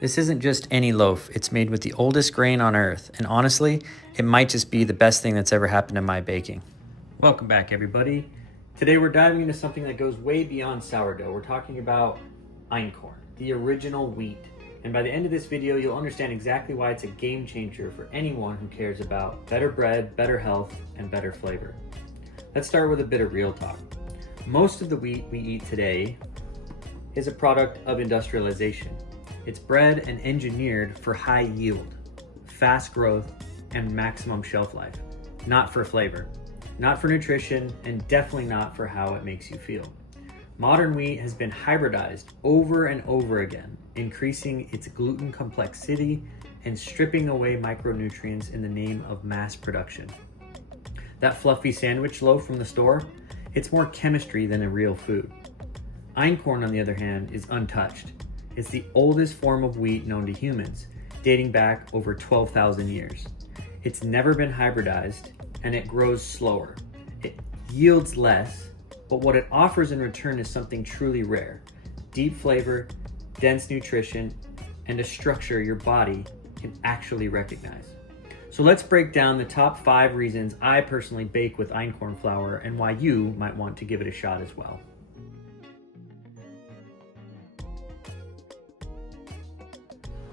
This isn't just any loaf, it's made with the oldest grain on earth, and honestly, it might just be the best thing that's ever happened to my baking. Welcome back, everybody. Today we're diving into something that goes way beyond sourdough. We're talking about Einkorn, the original wheat. And by the end of this video, you'll understand exactly why it's a game changer for anyone who cares about better bread, better health, and better flavor. Let's start with a bit of real talk. Most of the wheat we eat today is a product of industrialization. It's bred and engineered for high yield, fast growth, and maximum shelf life, not for flavor, not for nutrition, and definitely not for how it makes you feel. Modern wheat has been hybridized over and over again, increasing its gluten complexity and stripping away micronutrients in the name of mass production. That fluffy sandwich loaf from the store, it's more chemistry than a real food. Einkorn, on the other hand, is untouched. It's the oldest form of wheat known to humans, dating back over 12,000 years. It's never been hybridized, and it grows slower. It yields less, but what it offers in return is something truly rare: deep flavor, dense nutrition, and a structure your body can actually recognize. So let's break down the top 5 reasons I personally bake with einkorn flour and why you might want to give it a shot as well.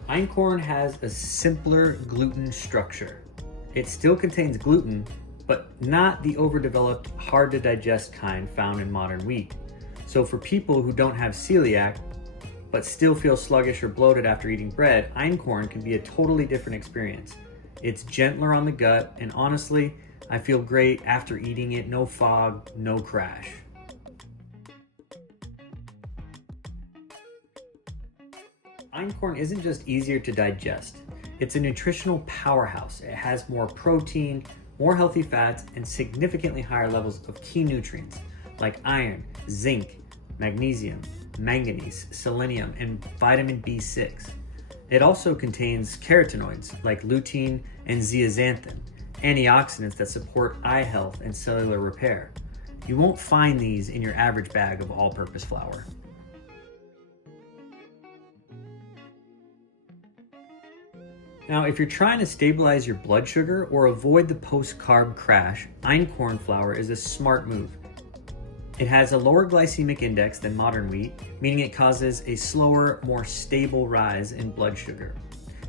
Einkorn has a simpler gluten structure. It still contains gluten, but not the overdeveloped, hard to digest kind found in modern wheat. So for people who don't have celiac, but still feel sluggish or bloated after eating bread, Einkorn can be a totally different experience. It's gentler on the gut, and honestly, I feel great after eating it. No fog, no crash. Einkorn isn't just easier to digest. It's a nutritional powerhouse. It has more protein, more healthy fats, and significantly higher levels of key nutrients like iron, zinc, magnesium, manganese, selenium, and vitamin B6. It also contains carotenoids like lutein and zeaxanthin, antioxidants that support eye health and cellular repair. You won't find these in your average bag of all-purpose flour. Now, if you're trying to stabilize your blood sugar or avoid the post-carb crash, einkorn flour is a smart move. It has a lower glycemic index than modern wheat, meaning it causes a slower, more stable rise in blood sugar.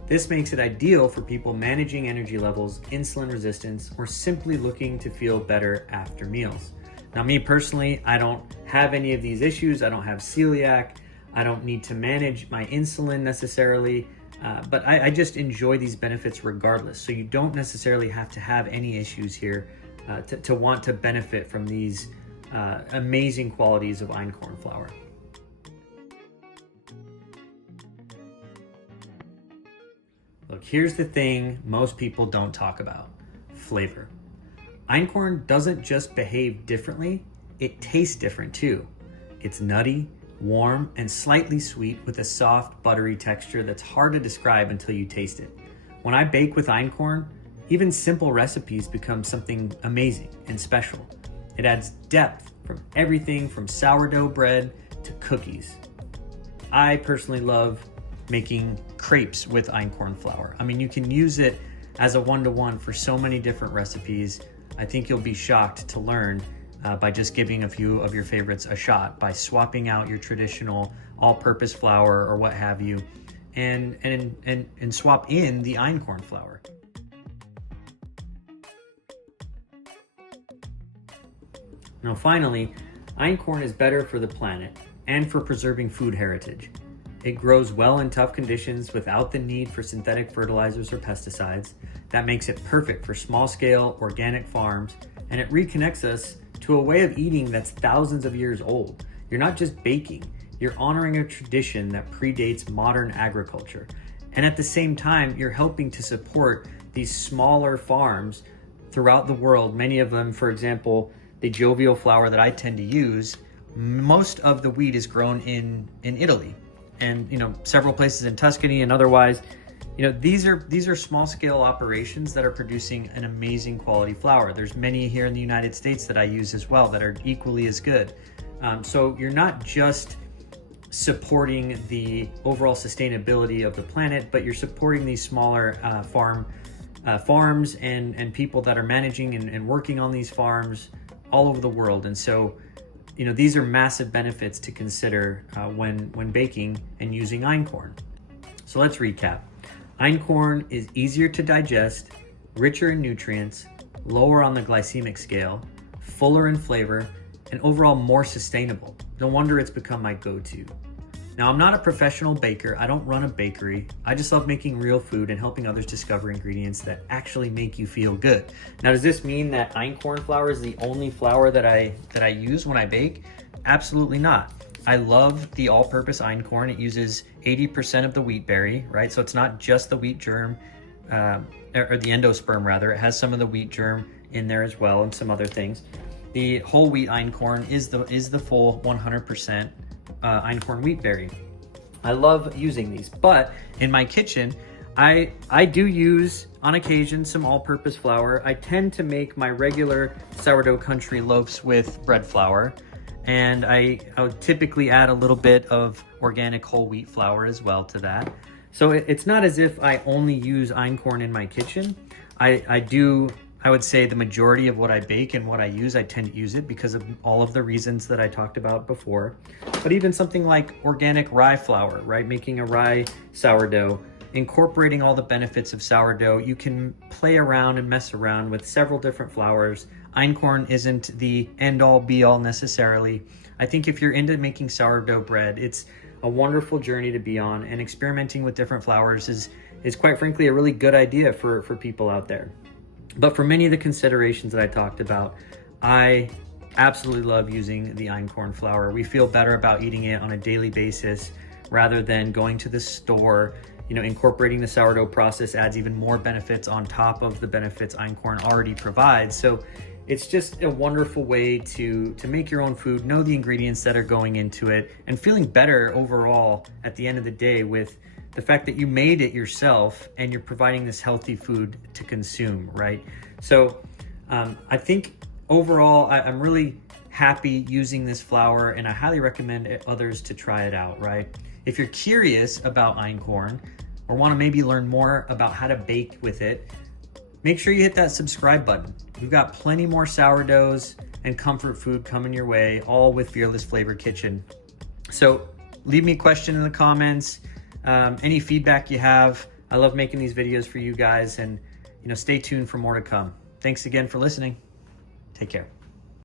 This makes it ideal for people managing energy levels, insulin resistance, or simply looking to feel better after meals. Now, me personally, I don't have any of these issues. I don't have celiac. I don't need to manage my insulin necessarily. But I just enjoy these benefits regardless. So you don't necessarily have to have any issues here to want to benefit from these amazing qualities of einkorn flour. Look, here's the thing most people don't talk about: flavor. Einkorn doesn't just behave differently, it tastes different too. It's nutty, warm, and slightly sweet with a soft, buttery texture that's hard to describe until you taste it. When I bake with einkorn, even simple recipes become something amazing and special. It adds depth from everything from sourdough bread to cookies. I personally love making crepes with einkorn flour. I mean, you can use it as a one-to-one for so many different recipes. I think you'll be shocked to learn by just giving a few of your favorites a shot, by swapping out your traditional all-purpose flour or what have you, and swap in the einkorn flour. Now finally, einkorn is better for the planet and for preserving food heritage. It grows well in tough conditions without the need for synthetic fertilizers or pesticides. That makes it perfect for small-scale organic farms, and it reconnects us to a way of eating that's thousands of years old. You're not just baking, you're honoring a tradition that predates modern agriculture. And at the same time, you're helping to support these smaller farms throughout the world. Many of them, for example, the jovial flour that I tend to use, most of the wheat is grown in Italy, and several places in Tuscany and otherwise. These are small scale operations that are producing an amazing quality flour. There's many here in the United States that I use as well that are equally as good. So you're not just supporting the overall sustainability of the planet, but you're supporting these smaller farms and people that are managing and working on these farms all over the world. And so, you know, these are massive benefits to consider when baking and using einkorn. So let's recap. Einkorn is easier to digest, richer in nutrients, lower on the glycemic scale, fuller in flavor, and overall more sustainable. No wonder it's become my go-to. Now, I'm not a professional baker. I don't run a bakery. I just love making real food and helping others discover ingredients that actually make you feel good. Now, does this mean that einkorn flour is the only flour that I use when I bake? Absolutely not. I love the all-purpose einkorn. It uses 80% of the wheat berry, right? So it's not just the wheat germ, or the endosperm rather. It has some of the wheat germ in there as well and some other things. The whole wheat einkorn is the full 100% einkorn wheat berry. I love using these, but in my kitchen, I do use on occasion some all-purpose flour. I tend to make my regular sourdough country loaves with bread flour, and I would typically add a little bit of organic whole wheat flour as well to that. So it's not as if I only use einkorn in my kitchen. I would say the majority of what I bake and what I use, I tend to use it because of all of the reasons that I talked about before. But even something like organic rye flour, right? Making a rye sourdough, incorporating all the benefits of sourdough, you can play around and mess around with several different flours. Einkorn isn't the end-all be-all necessarily. I think if you're into making sourdough bread, it's a wonderful journey to be on, and experimenting with different flours is quite frankly a really good idea for people out there. But for many of the considerations that I talked about, I absolutely love using the einkorn flour. We feel better about eating it on a daily basis rather than going to the store. You know, incorporating the sourdough process adds even more benefits on top of the benefits einkorn already provides. So it's just a wonderful way to make your own food, know the ingredients that are going into it, and feeling better overall at the end of the day with the fact that you made it yourself and you're providing this healthy food to consume, right? So I think overall, I'm really happy using this flour, and I highly recommend others to try it out, right? If you're curious about einkorn or want to maybe learn more about how to bake with it, make sure you hit that subscribe button. We've got plenty more sourdoughs and comfort food coming your way, all with Fearless Flavor Kitchen. So leave me a question in the comments. Any feedback you have. I love making these videos for you guys, and stay tuned for more to come. Thanks again for listening. Take care.